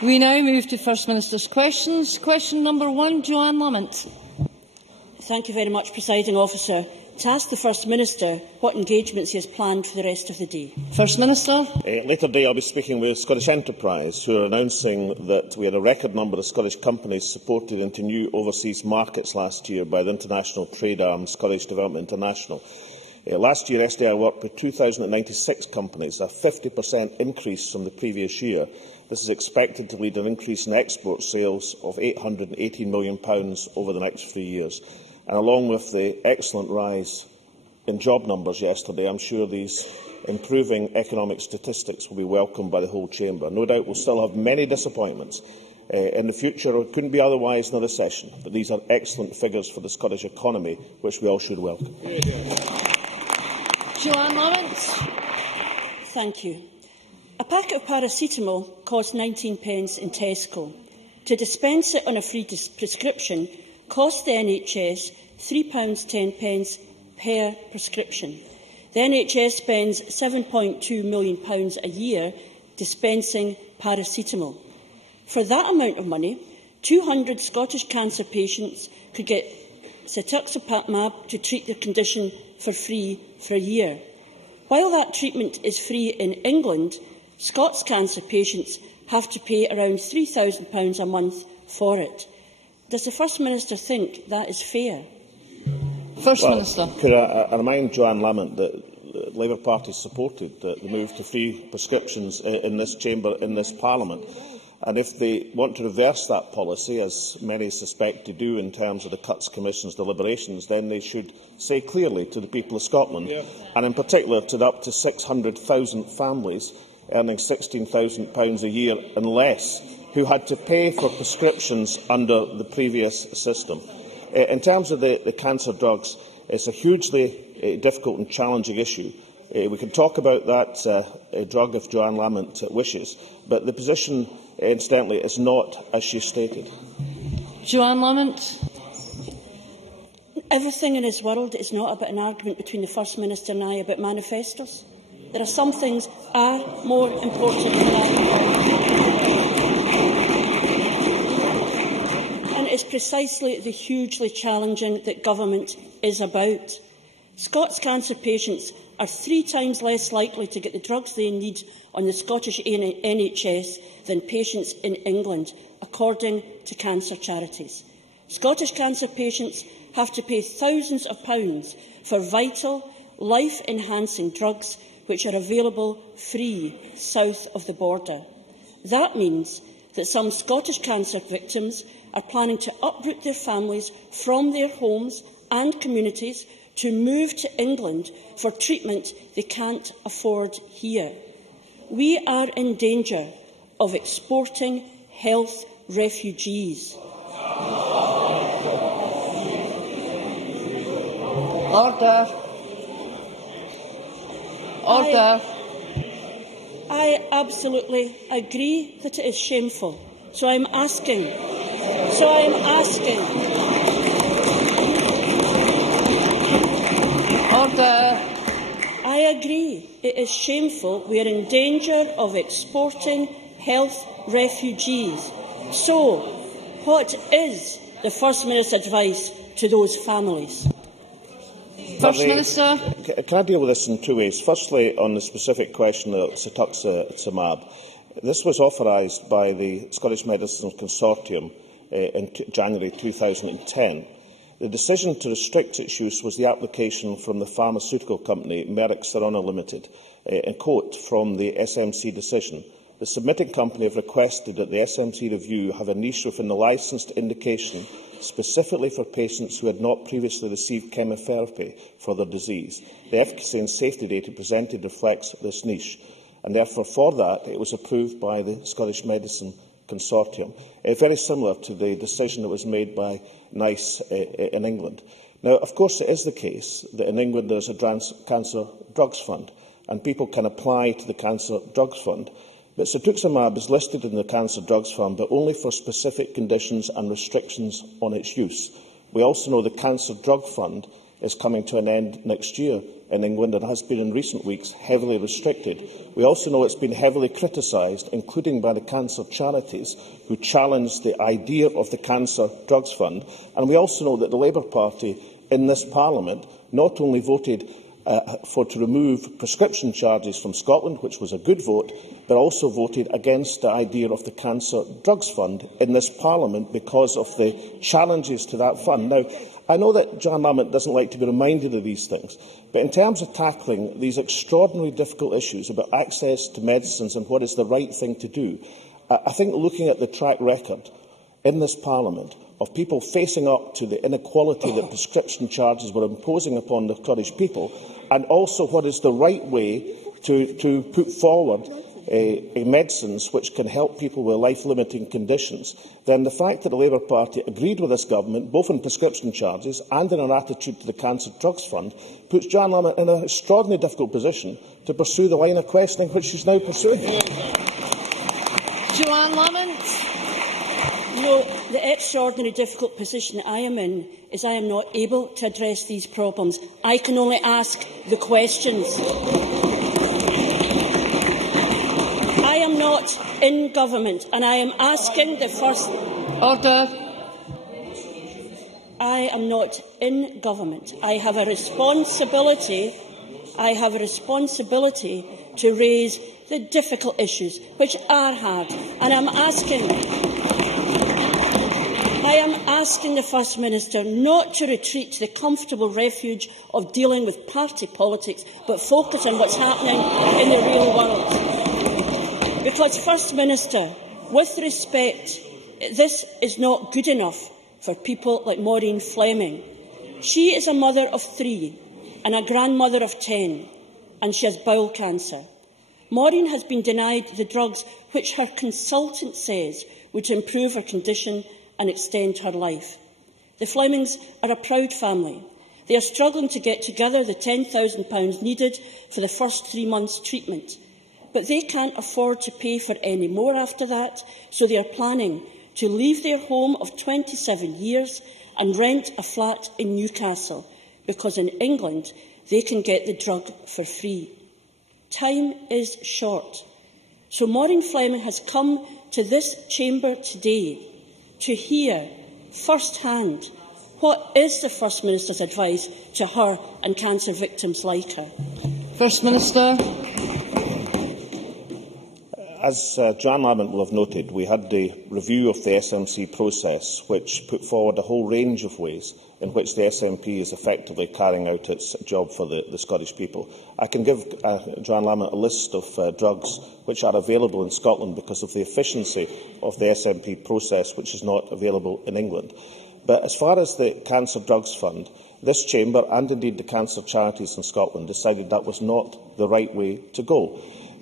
We now move to First Minister's questions. Question number 1, Joanne Lamont. Thank you very much, Presiding Officer. To ask the First Minister what engagements he has planned for the rest of the day. First Minister. Later today I will be speaking with Scottish Enterprise, who are announcing that we had a record number of Scottish companies supported into new overseas markets last year by the international trade arm Scottish Development International. Last year, SDI worked with 2,096 companies, a 50% increase from the previous year. This is expected to lead to an increase in export sales of £818 million over the next 3 years. And along with the excellent rise in job numbers yesterday, I am sure these improving economic statistics will be welcomed by the whole Chamber. No doubt we will still have many disappointments in the future. It couldn't be otherwise in a recession, but these are excellent figures for the Scottish economy, which we all should welcome. Joanne Lamont. Thank you. A packet of paracetamol costs 19p in Tesco. To dispense it on a free prescription costs the NHS £3.10 per prescription. The NHS spends £7.2 million a year dispensing paracetamol. For that amount of money, 200 Scottish cancer patients could get cetuximab to treat their condition for free for a year. While that treatment is free in England, Scots cancer patients have to pay around £3,000 a month for it. Does the First Minister think that is fair? First Minister. Could I remind Joanne Lamont that the Labour Party supported the move to free prescriptions in this Chamber, in this Parliament. And if they want to reverse that policy, as many suspect to do in terms of the Cuts Commission's deliberations, then they should say clearly to the people of Scotland, and in particular to the up to 600,000 families earning £16,000 a year and less, who had to pay for prescriptions under the previous system. In terms of the cancer drugs, it's a hugely difficult and challenging issue. We can talk about that drug if Joanne Lamont wishes, but the position, incidentally, is not as she stated. Joanne Lamont. Everything in this world is not about an argument between the First Minister and I about manifestos. There are some things are more important than that. And it is precisely the hugely challenging that government is about. Scots cancer patients are 3 times less likely to get the drugs they need on the Scottish NHS than patients in England, according to cancer charities. Scottish cancer patients have to pay thousands of pounds for vital, life-enhancing drugs which are available free south of the border. That means that some Scottish cancer victims are planning to uproot their families from their homes and communities to move to England for treatment they can't afford here. We are in danger of exporting health refugees. Order. Order. I absolutely agree that it is shameful. So I am asking. Order. I agree. It is shameful. We are in danger of exporting health refugees. So, what is the First Minister's advice to those families? First Minister. Can I deal with this in 2 ways? Firstly, on the specific question of cetuximab, this was authorised by the Scottish Medicines Consortium in January 2010. The decision to restrict its use was the application from the pharmaceutical company Merck Serono Limited. In quote from the SMC decision, the submitting company have requested that the SMC review have a niche within the licensed indication specifically for patients who had not previously received chemotherapy for their disease. The efficacy and safety data presented reflects this niche, and therefore for that it was approved by the Scottish Medicine Consortium, very similar to the decision that was made by NICE in England. Now, of course, it is the case that in England there is a cancer drugs fund, and people can apply to the cancer drugs fund. But cetuximab is listed in the Cancer Drugs Fund, but only for specific conditions and restrictions on its use. We also know the Cancer Drug Fund is coming to an end next year in England and has been in recent weeks heavily restricted. We also know it's been heavily criticised, including by the cancer charities who challenged the idea of the Cancer Drugs Fund. And we also know that the Labour Party in this Parliament not only voted to remove prescription charges from Scotland, which was a good vote, but also voted against the idea of the Cancer Drugs Fund in this Parliament because of the challenges to that fund. Now, I know that Joanne Lamont doesn't like to be reminded of these things, but in terms of tackling these extraordinarily difficult issues about access to medicines and what is the right thing to do, I think looking at the track record in this Parliament of people facing up to the inequality that prescription charges were imposing upon the Scottish people, and also what is the right way to put forward medicines which can help people with life-limiting conditions, then the fact that the Labour Party agreed with this government, both on prescription charges and in an attitude to the Cancer Drugs Fund, puts Joanne Lamont in an extraordinarily difficult position to pursue the line of questioning which she's now pursuing. Joanne Lamont. No, the extraordinarily difficult position I am in is I am not able to address these problems. I can only ask the questions. I am not in government, and I am asking the first... Order. I am not in government. I have a responsibility. I have a responsibility to raise the difficult issues which are hard, and I am asking the First Minister not to retreat to the comfortable refuge of dealing with party politics, but focus on what's happening in the real world. Because, First Minister, with respect, this is not good enough for people like Maureen Fleming. She is a mother of 3 and a grandmother of 10, and she has bowel cancer. Maureen has been denied the drugs which her consultant says would improve her condition and extend her life. The Flemings are a proud family. They are struggling to get together the £10,000 needed for the first 3 months' treatment. But they can't afford to pay for any more after that, so they are planning to leave their home of 27 years and rent a flat in Newcastle, because in England they can get the drug for free. Time is short. So Maureen Fleming has come to this chamber today to hear first-hand what is the First Minister's advice to her and cancer victims like her. First Minister. As Joanne Lamont will have noted, we had the review of the SNC process, which put forward a whole range of ways in which the SNP is effectively carrying out its job for the Scottish people. I can give Joanne Lamont a list of drugs which are available in Scotland because of the efficiency of the SNP process, which is not available in England. But as far as the Cancer Drugs Fund, this chamber, and indeed the cancer charities in Scotland, decided that was not the right way to go.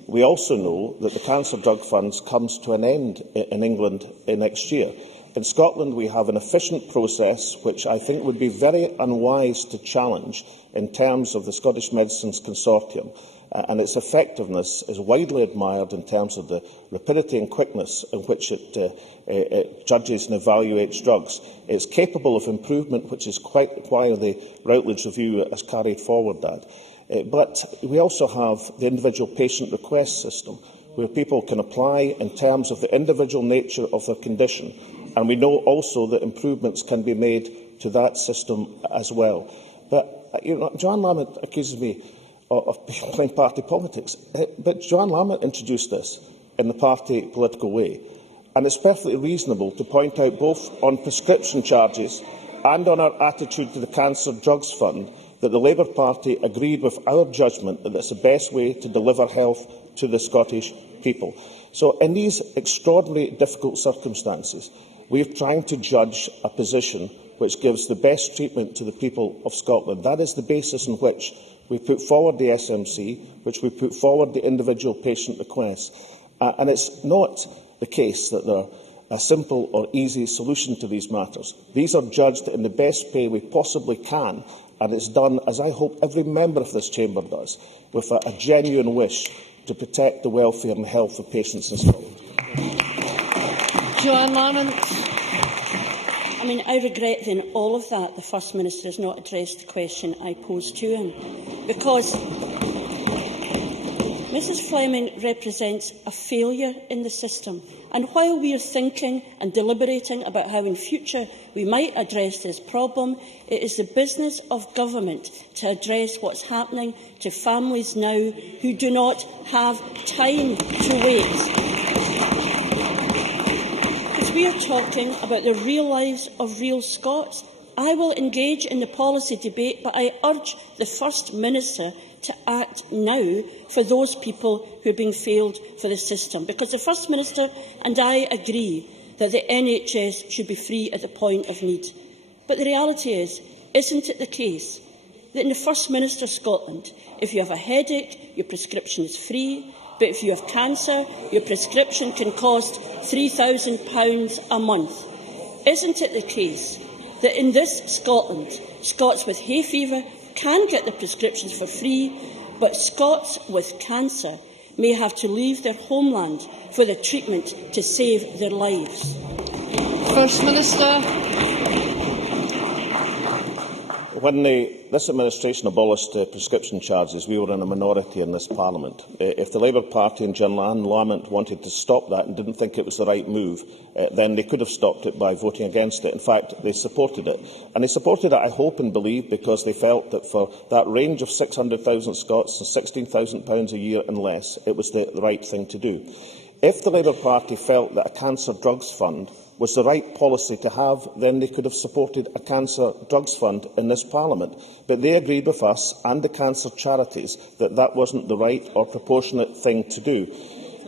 We also know that the Cancer Drug Fund comes to an end in England next year. In Scotland, we have an efficient process which I think would be very unwise to challenge in terms of the Scottish Medicines Consortium, and its effectiveness is widely admired in terms of the rapidity and quickness in which it judges and evaluates drugs. It is capable of improvement, which is quite why the Routledge Review has carried forward that. But we also have the individual patient request system, where people can apply in terms of the individual nature of their condition. And we know also that improvements can be made to that system as well. But Joanne Lamont accuses me of playing party politics. But Joanne Lamont introduced this in the party political way. And it's perfectly reasonable to point out, both on prescription charges and on our attitude to the Cancer Drugs Fund, that the Labour Party agreed with our judgment that it's the best way to deliver health to the Scottish people. So in these extraordinarily difficult circumstances, we are trying to judge a position which gives the best treatment to the people of Scotland. That is the basis on which we put forward the SMC, which we put forward the individual patient requests. And it's not the case that there are a simple or easy solution to these matters. These are judged in the best way we possibly can, and it's done, as I hope every member of this chamber does, with a genuine wish to protect the welfare and health of patients in Scotland. Joanne Lamont. I regret then all of that the First Minister has not addressed the question I posed to him, because Mrs Fleming represents a failure in the system. And while we are thinking and deliberating about how in future we might address this problem, it is the business of government to address what's happening to families now who do not have time to wait. Because we are talking about the real lives of real Scots. I will engage in the policy debate, but I urge the First Minister to act now for those people who are being failed for the system. Because the First Minister and I agree that the NHS should be free at the point of need. But the reality is, isn't it the case that in the First Minister Scotland, if you have a headache, your prescription is free, but if you have cancer, your prescription can cost £3,000 a month? Isn't it the case that in this Scotland, Scots with hay fever can get their prescriptions for free, but Scots with cancer may have to leave their homeland for the treatment to save their lives? First Minister. When this administration abolished prescription charges, we were in a minority in this Parliament. If the Labour Party and Jean Lamont wanted to stop that and didn't think it was the right move, then they could have stopped it by voting against it. In fact, they supported it. And they supported it, I hope and believe, because they felt that for that range of 600,000 Scots and £16,000 a year and less, it was the right thing to do. If the Labour Party felt that a cancer drugs fund was the right policy to have, then they could have supported a cancer drugs fund in this Parliament. But they agreed with us and the cancer charities that that wasn't the right or proportionate thing to do.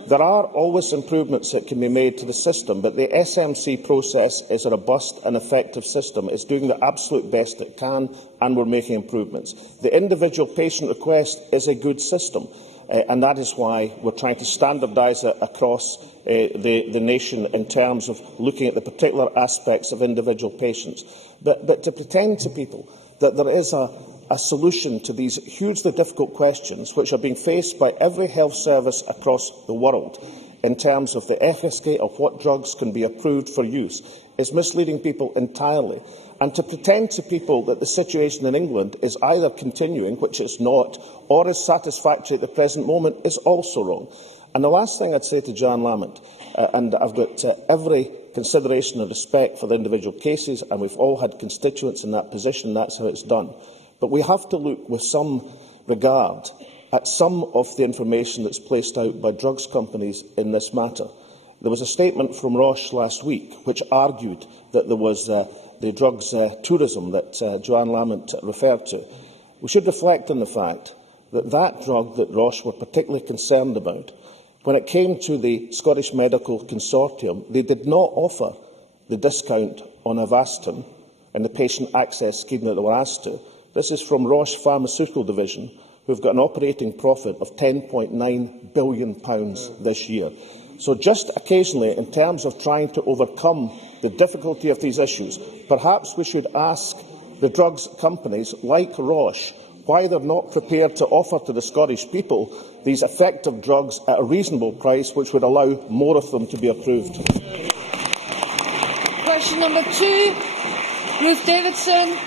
There are always improvements that can be made to the system, but the SMC process is a robust and effective system. It's doing the absolute best it can, and we're making improvements. The individual patient request is a good system. And that is why we're trying to standardise it across the nation in terms of looking at the particular aspects of individual patients. But to pretend to people that there is a solution to these hugely difficult questions which are being faced by every health service across the world in terms of the efficacy of what drugs can be approved for use is misleading people entirely. And to pretend to people that the situation in England is either continuing, which it's not, or is satisfactory at the present moment is also wrong. And the last thing I'd say to Jan Lamont, and I've got every consideration and respect for the individual cases, and we've all had constituents in that position, that's how it's done. But we have to look with some regard at some of the information that's placed out by drugs companies in this matter. There was a statement from Roche last week which argued that there was the drugs tourism that Joanne Lamont referred to. We should reflect on the fact that that drug that Roche were particularly concerned about, when it came to the Scottish Medical Consortium, they did not offer the discount on Avastin in the patient access scheme that they were asked to. This is from Roche Pharmaceutical Division, who have got an operating profit of £10.9 billion this year. So just occasionally, in terms of trying to overcome the difficulty of these issues, perhaps we should ask the drugs companies like Roche why they're not prepared to offer to the Scottish people these effective drugs at a reasonable price, which would allow more of them to be approved. Question number 2, Ruth Davidson.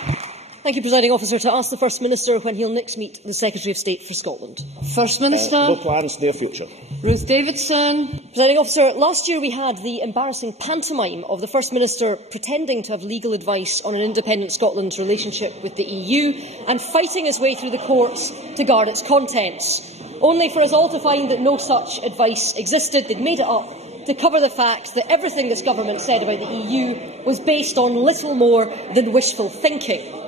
Thank you, Presiding Officer. To ask the First Minister when he'll next meet the Secretary of State for Scotland. First Minister. No plans, near future. Ruth Davidson. Presiding Officer, last year we had the embarrassing pantomime of the First Minister pretending to have legal advice on an independent Scotland's relationship with the EU and fighting his way through the courts to guard its contents, only for us all to find that no such advice existed. They'd made it up to cover the fact that everything this government said about the EU was based on little more than wishful thinking.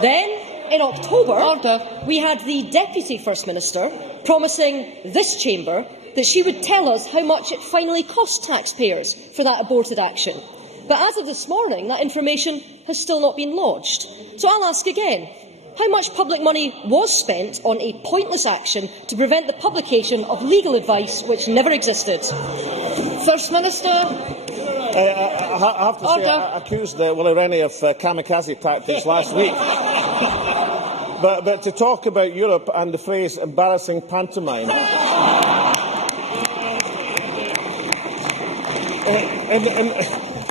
Then, in October, we had the Deputy First Minister promising this chamber that she would tell us how much it finally cost taxpayers for that aborted action. But as of this morning, that information has still not been lodged. So I'll ask again, how much public money was spent on a pointless action to prevent the publication of legal advice which never existed? First Minister. I have to say, I accused Willie Rennie of kamikaze tactics last week. But to talk about Europe and the phrase embarrassing pantomime,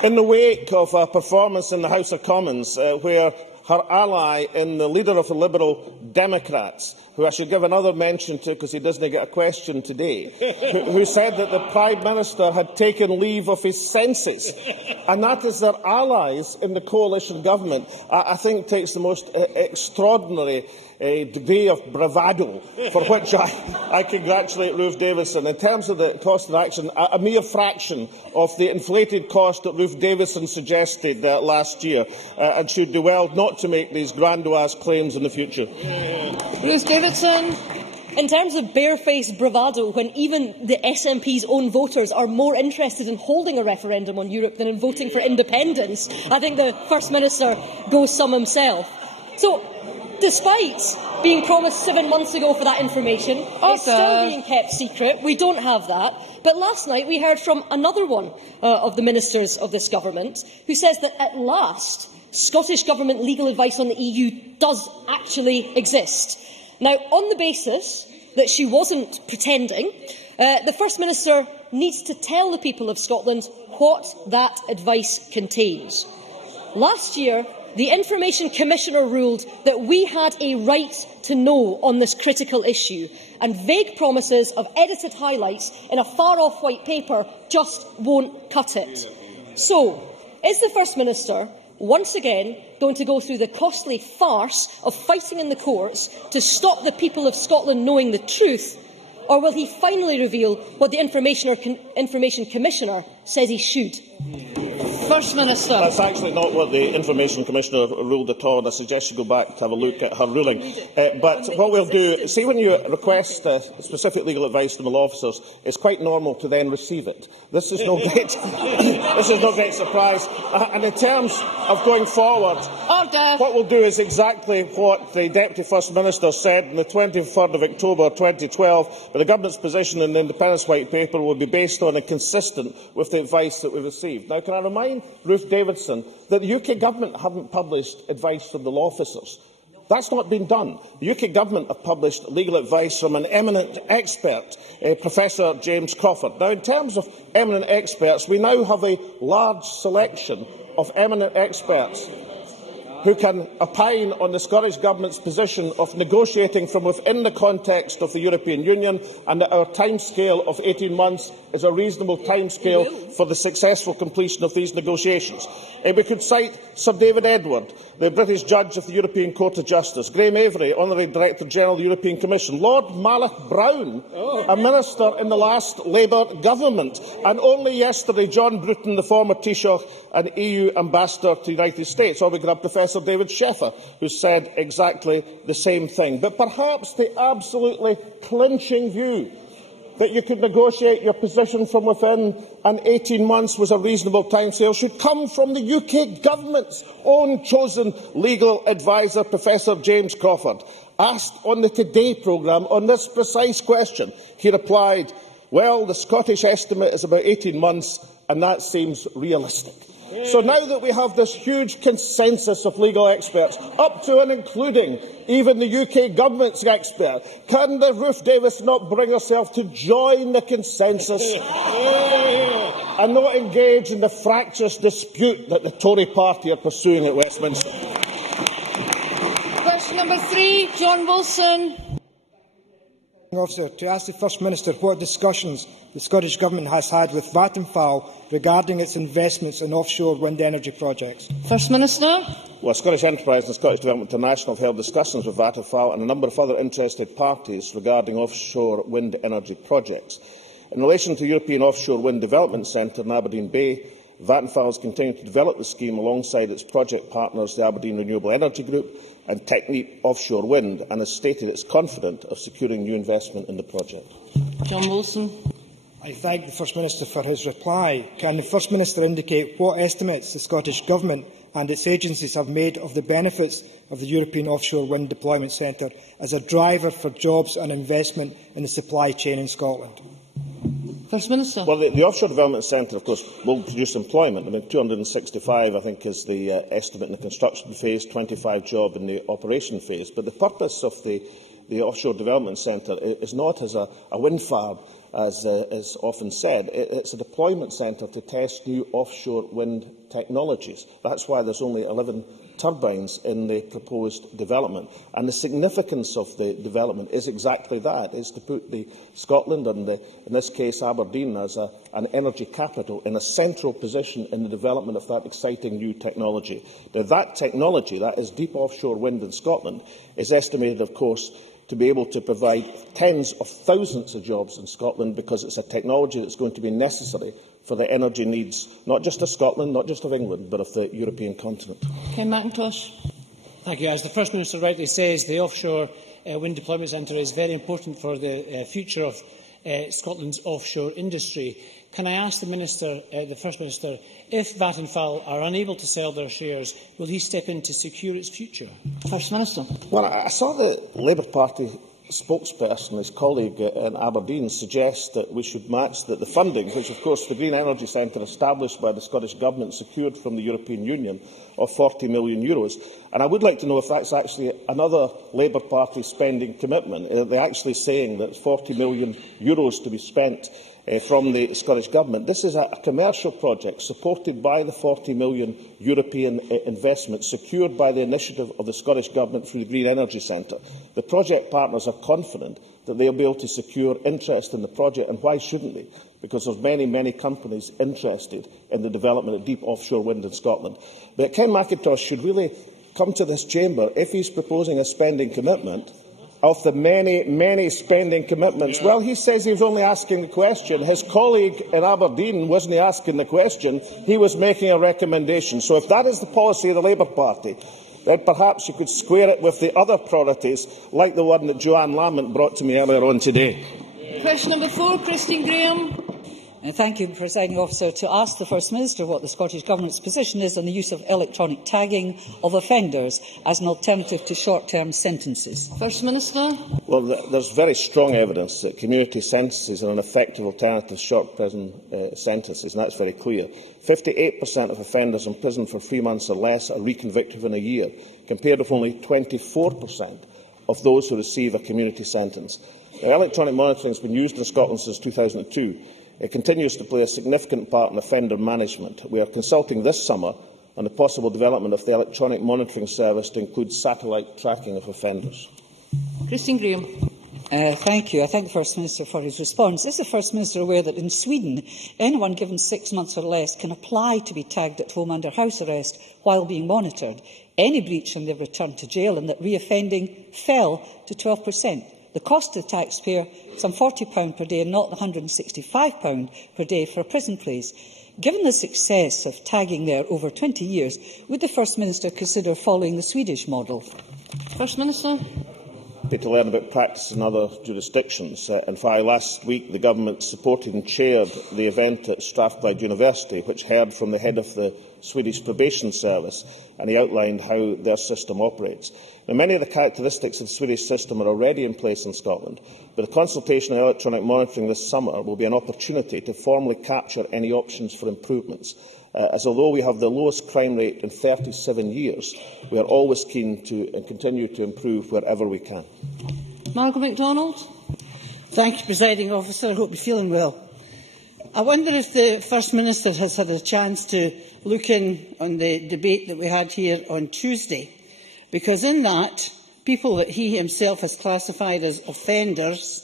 In the wake of a performance in the House of Commons where her ally in the leader of the Liberal Democrats, who I should give another mention to because he doesn't get a question today, who said that the Prime Minister had taken leave of his senses, and that is their allies in the coalition government, I think takes the most extraordinary degree of bravado, for which I congratulate Ruth Davidson. In terms of the cost of action, a mere fraction of the inflated cost that Ruth Davidson suggested last year, and should do well not to make these grandiose claims in the future. Ruth Davidson. In terms of barefaced bravado, when even the SNP's own voters are more interested in holding a referendum on Europe than in voting for independence, I think the First Minister goes some himself. So, despite being promised 7 months ago for that information, it's still being kept secret. We don't have that. But last night we heard from another one of the ministers of this government who says that at last Scottish Government legal advice on the EU does actually exist. Now, on the basis that she wasn't pretending, the First Minister needs to tell the people of Scotland what that advice contains. Last year, the Information Commissioner ruled that we had a right to know on this critical issue, and vague promises of edited highlights in a far-off white paper just won't cut it. So, is the First Minister once again going to go through the costly farce of fighting in the courts to stop the people of Scotland knowing the truth, or will he finally reveal what the Information Commissioner says he should? First Minister. That's actually not what the Information Commissioner ruled at all, and I suggest you go back to have a look at her ruling. But what we'll do, see, when you request specific legal advice from the law officers, it's quite normal to then receive it. This is no great, this is no great surprise. And in terms of going forward, what we'll do is exactly what the Deputy First Minister said on the 23rd of October 2012, but the Government's position in the Independence White Paper will be based on and consistent with the advice that we received. Now, can I remind Ruth Davidson that the UK Government haven't published advice from the law officers? That's not been done. The UK Government have published legal advice from an eminent expert, Professor James Crawford. Now, in terms of eminent experts, we now have a large selection of eminent experts who can opine on the Scottish Government's position of negotiating from within the context of the European Union, and that our timescale of 18 months is a reasonable timescale for the successful completion of these negotiations. We could cite Sir David Edward, the British Judge of the European Court of Justice, Graham Avery, Honorary Director General of the European Commission, Lord Malach Brown, a Minister in the last Labour Government, and only yesterday John Bruton, the former Taoiseach and EU Ambassador to the United States. Or we could have Professor David Sheffer, who said exactly the same thing. But perhaps the absolutely clinching view that you could negotiate your position from within and 18 months was a reasonable timescale should come from the UK Government's own chosen legal adviser, Professor James Crawford. Asked on the Today programme on this precise question, he replied, well, the Scottish estimate is about 18 months, and that seems realistic. So now that we have this huge consensus of legal experts, up to and including even the UK Government's expert, can the Ruth Davis not bring herself to join the consensus and not engage in the fractious dispute that the Tory party are pursuing at Westminster? Question number 3, John Wilson. Officer, to ask the First Minister what discussions the Scottish Government has had with Vattenfall regarding its investments in offshore wind energy projects. First Minister. Well, Scottish Enterprise and Scottish Development International have held discussions with Vattenfall and a number of other interested parties regarding offshore wind energy projects. In relation to the European Offshore Wind Development Centre in Aberdeen Bay, Vattenfall has continued to develop the scheme alongside its project partners, the Aberdeen Renewable Energy Group and Technip Offshore Wind, and has stated it is confident of securing new investment in the project. John Wilson. I thank the First Minister for his reply. Can the First Minister indicate what estimates the Scottish Government and its agencies have made of the benefits of the European Offshore Wind Deployment Centre as a driver for jobs and investment in the supply chain in Scotland? First Minister. Well, the Offshore Development Centre, of course, will produce employment. I mean, 265, I think, is the estimate in the construction phase, 25 job in the operation phase. But the purpose of the Offshore Development Centre is not as a wind farm as is often said. It's a deployment centre to test new offshore wind technologies. That's why there's only 11 turbines in the proposed development. And the significance of the development is exactly that, is to put Scotland and, in this case, Aberdeen as an energy capital in a central position in the development of that exciting new technology. Now, that technology, that is deep offshore wind in Scotland, is estimated, of course, to be able to provide tens of thousands of jobs in Scotland, because it's a technology that's going to be necessary for the energy needs, not just of Scotland, not just of England, but of the European continent. Ken Macintosh. Thank you. As the First Minister rightly says, the offshore wind deployment centre is very important for the future of Scotland's offshore industry. Can I ask the First Minister, if Vattenfall are unable to sell their shares, will he step in to secure its future? First Minister. Well, I saw the Labour Party spokesperson, his colleague in Aberdeen, suggest that we should match the funding, which of course the Green Energy Centre established by the Scottish Government secured from the European Union, of €40 million. And I would like to know if that's actually another Labour Party spending commitment. Are they actually saying that €40 million to be spent from the Scottish Government? This is a commercial project supported by the €40 million European investment secured by the initiative of the Scottish Government through the Green Energy Centre. The project partners are confident that they'll be able to secure interest in the project, and why shouldn't they? Because there's many companies interested in the development of deep offshore wind in Scotland. But Ken Macintosh should really come to this chamber if he's proposing a spending commitment. Of the many spending commitments, well, he says he was only asking the question. His colleague in Aberdeen wasn't asking the question, he was making a recommendation. So if that is the policy of the Labour Party, then perhaps you could square it with the other priorities, like the one that Joanne Lamont brought to me earlier on today. Question number 4, Christine Graham. Thank you, Presiding Officer. To ask the First Minister what the Scottish Government's position is on the use of electronic tagging of offenders as an alternative to short-term sentences. First Minister. Well, there's very strong evidence that community sentences are an effective alternative to short prison sentences, and that's very clear. 58% of offenders in prison for 3 months or less are reconvicted within a year, compared with only 24% of those who receive a community sentence. Now, electronic monitoring has been used in Scotland since 2002. It continues to play a significant part in offender management. We are consulting this summer on the possible development of the electronic monitoring service to include satellite tracking of offenders. Christine Graham. Thank you. I thank the First Minister for his response. Is the First Minister aware that in Sweden, anyone given 6 months or less can apply to be tagged at home under house arrest while being monitored? Any breach and they return to jail, and that reoffending fell to 12%. The cost to the taxpayer, some £40 per day and not the £165 per day for a prison place. Given the success of tagging there over 20 years, would the First Minister consider following the Swedish model? First Minister. To learn about practice in other jurisdictions. In fact, last week the Government supported and chaired the event at Strathclyde University, which heard from the head of the Swedish Probation Service, and he outlined how their system operates. Now, many of the characteristics of the Swedish system are already in place in Scotland, but the consultation on electronic monitoring this summer will be an opportunity to formally capture any options for improvements. As although we have the lowest crime rate in 37 years, we are always keen to and continue to improve wherever we can. Margaret MacDonald. Thank you, Presiding Officer. I hope you're feeling well. I wonder if the First Minister has had a chance to look in on the debate that we had here on Tuesday, because in that, people that he himself has classified as offenders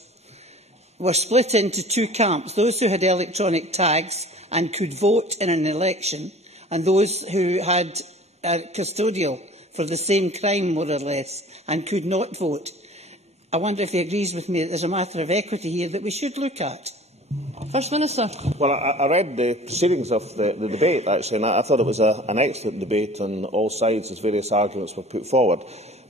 were split into two camps: those who had electronic tags and could vote in an election, and those who had custodial for the same crime, more or less, and could not vote. I wonder if he agrees with me that there's a matter of equity here that we should look at. First Minister. Well, I read the proceedings of the debate, actually, and I thought it was an excellent debate on all sides as various arguments were put forward.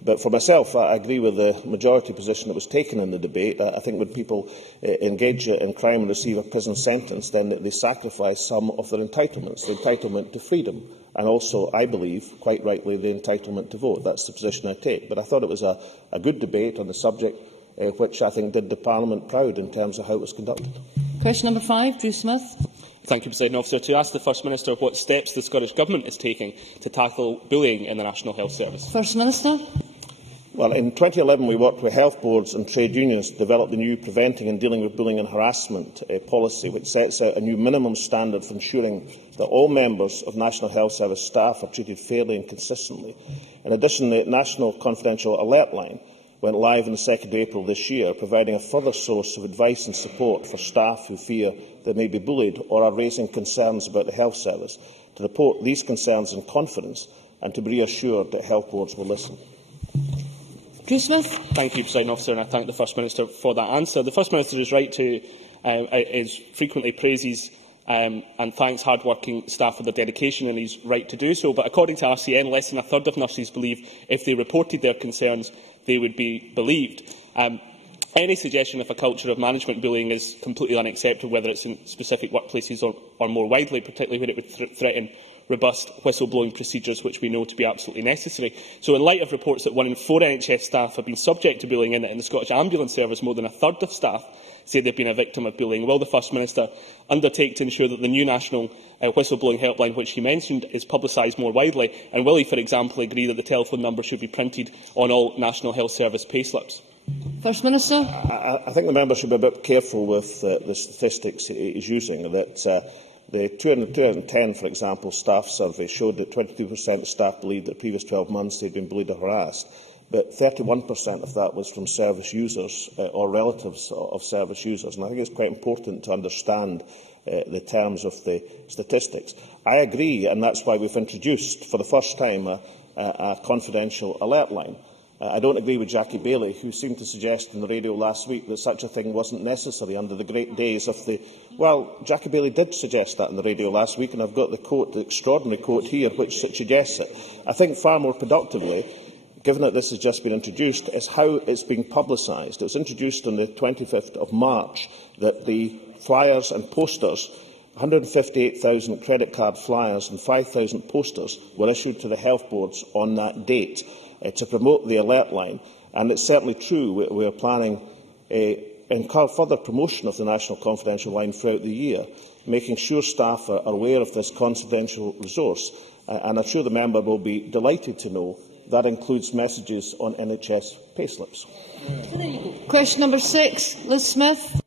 But for myself, I agree with the majority position that was taken in the debate. I think when people engage in crime and receive a prison sentence, then they sacrifice some of their entitlements, the entitlement to freedom, and also, I believe, quite rightly, the entitlement to vote. That's the position I take. But I thought it was a good debate on the subject, which I think did the Parliament proud in terms of how it was conducted. Question number 5, Drew Smith. Thank you, Presiding Officer. To ask the First Minister what steps the Scottish Government is taking to tackle bullying in the National Health Service. First Minister. Well, in 2011 we worked with health boards and trade unions to develop the new Preventing and Dealing with Bullying and Harassment policy, which sets out a new minimum standard for ensuring that all members of National Health Service staff are treated fairly and consistently. In addition, the National Confidential Alert Line went live on the 2nd of April this year, providing a further source of advice and support for staff who fear they may be bullied or are raising concerns about the health service, to report these concerns in confidence and to be reassured that health boards will listen. Drew Smith. Thank you, Presiding Officer, and I thank the First Minister for that answer. The First Minister is right to frequently praises and thanks hard-working staff for their dedication, and he's right to do so. But according to RCN, less than a third of nurses believe if they reported their concerns, they would be believed. Any suggestion of a culture of management bullying is completely unacceptable, whether it's in specific workplaces or more widely, particularly when it would threaten robust whistle-blowing procedures, which we know to be absolutely necessary. So in light of reports that 1 in 4 NHS staff have been subject to bullying, and in the Scottish Ambulance Service more than a third of staff say they've been a victim of bullying, will the First Minister undertake to ensure that the new national whistle-blowing helpline, which he mentioned, is publicised more widely? And will he, for example, agree that the telephone number should be printed on all National Health Service payslips? First Minister. I think the member should be a bit careful with the statistics he is using. That the 2010, for example, staff survey showed that 22% of staff believed that in the previous 12 months they had been bullied or harassed, but 31% of that was from service users or relatives of service users. And I think it's quite important to understand the terms of the statistics. I agree, and that's why we've introduced for the first time a confidential alert line. I don't agree with Jackie Baillie, who seemed to suggest on the radio last week that such a thing wasn't necessary under the great days of the... Well, Jackie Baillie did suggest that on the radio last week, and I've got the extraordinary quote here, which suggests it. I think far more productively, given that this has just been introduced, is how it's being publicised. It was introduced on the 25th of March that the flyers and posters, 158,000 credit card flyers and 5,000 posters were issued to the health boards on that date to promote the alert line. And it's certainly true we are planning further promotion of the National Confidential Line throughout the year, making sure staff are aware of this confidential resource. And I'm sure the member will be delighted to know that includes messages on NHS payslips. Question number 6, Liz Smith.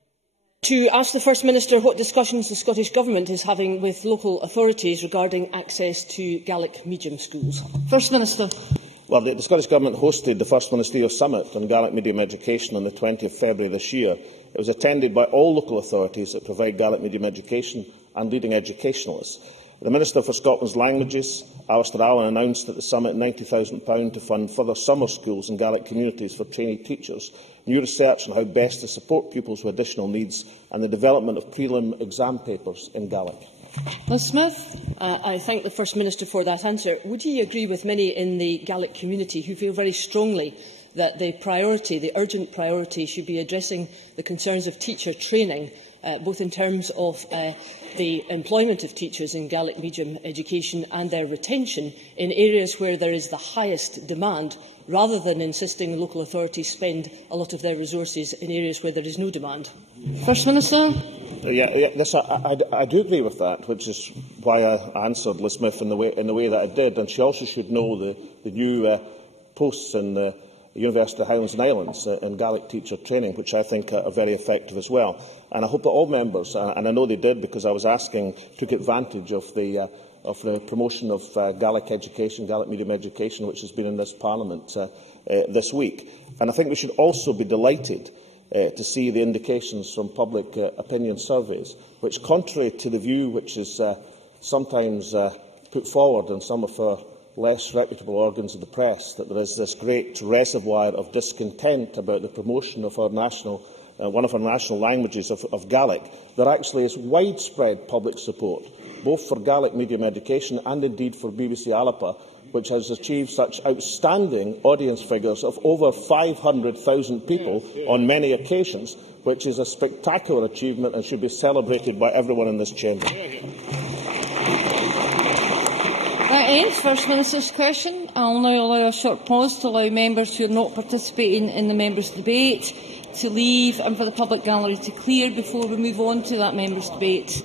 To ask the First Minister what discussions the Scottish Government is having with local authorities regarding access to Gaelic medium schools. First Minister. Well, the Scottish Government hosted the First Ministerial Summit on Gaelic medium education on the 20th of February this year. It was attended by all local authorities that provide Gaelic medium education and leading educationalists. The Minister for Scotland's Languages, Alistair Allen, announced at the summit £90,000 to fund further summer schools in Gaelic communities for trainee teachers, new research on how best to support pupils with additional needs, and the development of prelim exam papers in Gaelic. Ms Smith. I thank the First Minister for that answer. Would he agree with many in the Gaelic community who feel very strongly that the urgent priority, should be addressing the concerns of teacher training, both in terms of the employment of teachers in Gaelic medium education and their retention in areas where there is the highest demand, rather than insisting local authorities spend a lot of their resources in areas where there is no demand? First Minister. I do agree with that, which is why I answered Liz Smith in the way that I did. And she also should know the new posts in the University of Highlands and Islands in Gaelic teacher training, which I think are very effective as well. And I hope that all members, and I know they did because I was asking, took advantage of the promotion of Gaelic education, Gaelic medium education, which has been in this Parliament this week. And I think we should also be delighted to see the indications from public opinion surveys, which, contrary to the view which is sometimes put forward in some of our less reputable organs of the press, that there is this great reservoir of discontent about the promotion of our one of our national languages of Gaelic, there actually is widespread public support, both for Gaelic medium education and indeed for BBC Alapa, which has achieved such outstanding audience figures of over 500,000 people on many occasions, which is a spectacular achievement and should be celebrated by everyone in this chamber. That ends First Minister's question. I will now allow a short pause to allow members who are not participating in the members' debate to leave and for the public gallery to clear before we move on to that members' debate.